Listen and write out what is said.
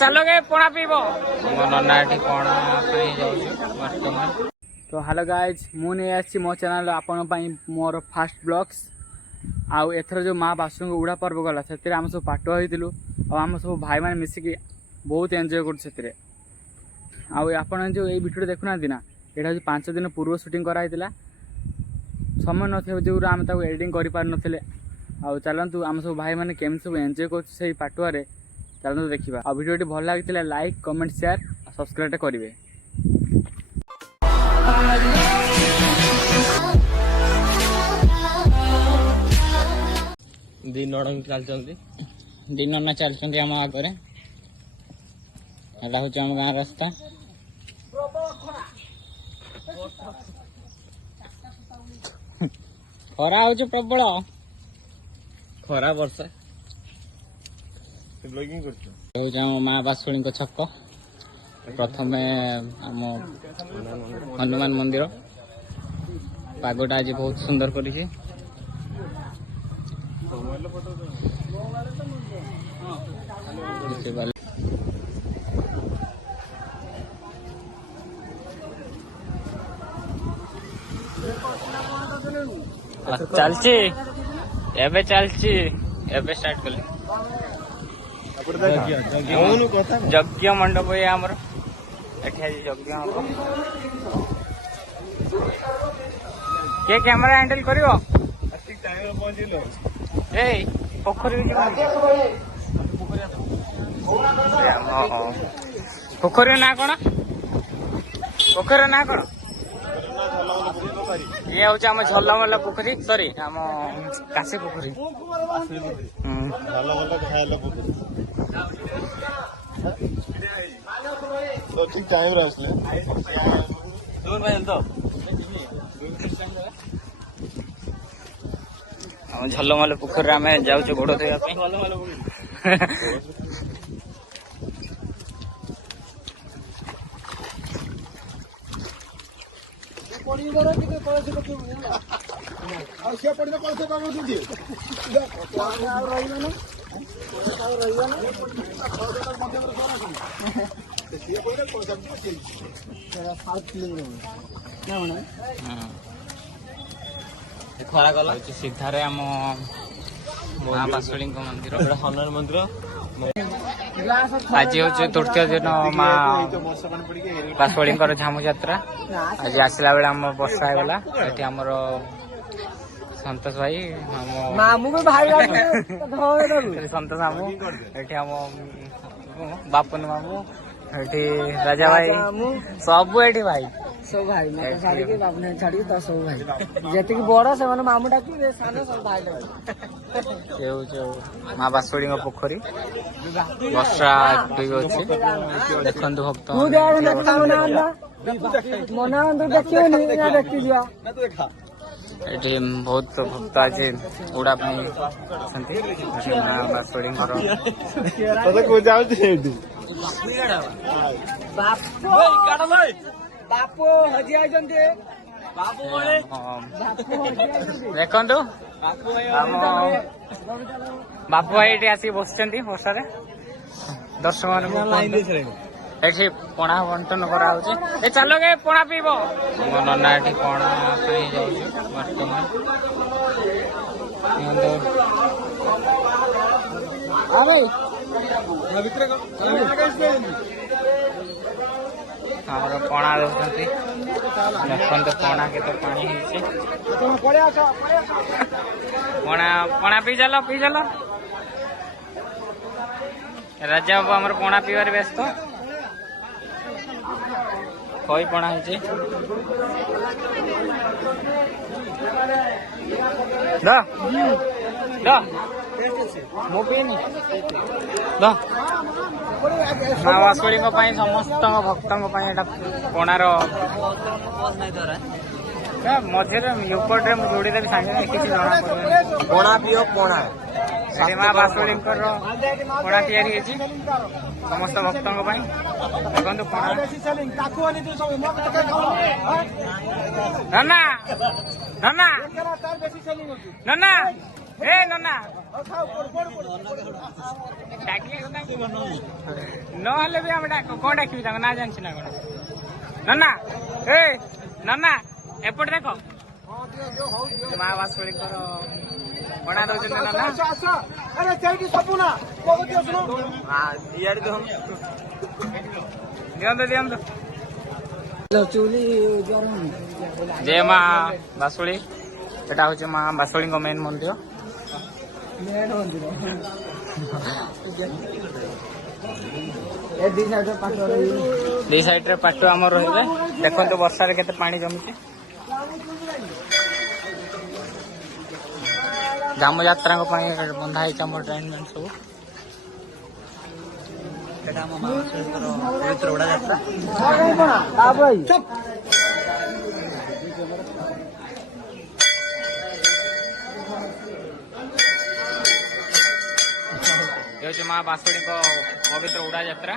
चलोगे पणा पीब नना पणा बर्तमान। तो हेलो गाइज मुझे आसी मो चैनल आपण मोर फास्ट ब्लॉग्स आउ एथर जो माँ बासु उड़ा पर्व गला से आम सब पाट होइतिलु आम सब भाई मैंने मिसिकी बहुत एंजॉय कर आपण जो ये वीडियो देखुना ना यहाँ 5 दिन पूर्व शूटिंग कराई समय न जो आम एडिटिंग कर पार नथिले आउ चलतु आम सब भाई मैंने केम सब एंजॉय कर पाटुआरे चलतु देखा आ वीडियो भल लगी लाइक कमेंट शेयर सब्सक्राइब करेंगे। दिन चलते आम आगे हूँ आम गाँव रास्ता खरा हूँ प्रबल खरा वर्षा माँ बासुड़ी छक प्रथम आम हनुमान मंदिर पागटा आज बहुत सुंदर कर चलची एबे चलची एबे स्टार्ट कले यज्ञ मंडप ये आमर एठी आज यज्ञ हम के कैमरा हैंडल करियो ठीक टाइम रे पहुंचिलो ए पोखरी पोखरी ना कोन पोखरी ना कोन ये हूँ आम झलमल पोखरी सॉरी आम काशी पोखरी ठीक टाइम रे आसले आम झलमल पोखरी आम जाऊँ गोड़ धोया खरा गला सीधारे आम माँ बासुड़ी मंदिर हनुमान मंदिर आज हूँ तृतीय दिन माँ बासुड़ी झामू यात्रा आज आसला बेले आम वर्षा होगा ये आमर संतोष भाई संतोष मामू ये आम बापुन मामू ये राजा भाई सब ये भाई सब भाई छाड़ी छाड़ी तो सब भाई जी बड़ से मामू डाक सब भाई माँ बासुड़ी पोखरी वर्षा अच्छी देखु भक्त ये बहुत भक्त आज उड़ा माँ बासुड़ी बापू हजी देखु बापू भाई ये आसिक बस वर्षा दर्शक मान पणा बंटन कराऊे चलोगे पणा पीब नना ये पणा बर्तमान आमर पणा दौरान देखते पणा के पानी पणा पणा पी चल राजा बाबू आमर पणा पीवार व्यस्त कई पणा माँ बासुड़ी समस्त भक्त पणार मझे यूपटे जोड़ी देवी सागे किसी जना पणा पिओ पणा माँ बासुड़ी पणा या समस्त भक्त देखो पणा नना नना नना ଏ ନନା ନହେଲେ ବି ଆମେ କଣ ଡାକିବି ତାଙ୍କ ନାଁ ଜାଣିଛୁ ନା କଣ ନନା ଏ ନନା ଏପଟେ ଦେଖ ମା ବାସୁଳୀଙ୍କର ଭଣା ଦଉଛନ୍ତି ନନା ଦିଅନ୍ତୁ ଦିଅନ୍ତୁ ଜୟ ମା ବାସୁଳୀ ଏଟା ହଉଛି ମା ବାସୁଳୀଙ୍କ ମେନ୍ ମନ୍ଦିର ଦି ସାଇଡରେ ପାଟୁ ଆମର ରହିବେ ଦେଖନ୍ତୁ ବର୍ଷାରେ କେତେ ପାଣି ଜମିଛି ଗ୍ରାମ ଯାତ୍ରାଙ୍କ ପାଇଁ ବନ୍ଧା ହେଇଛି ଆମର ଟ୍ରେନ୍ ସବୁ ଏଟା ଆମ ମା ବାସୁଳୀଙ୍କର ପବିତ୍ର ଉଡ଼ା ଯାତ୍ରା ये मା ବାସୁଳୀଙ୍କ ପବିତ୍ର ଉଡ଼ା ଯାତ୍ରା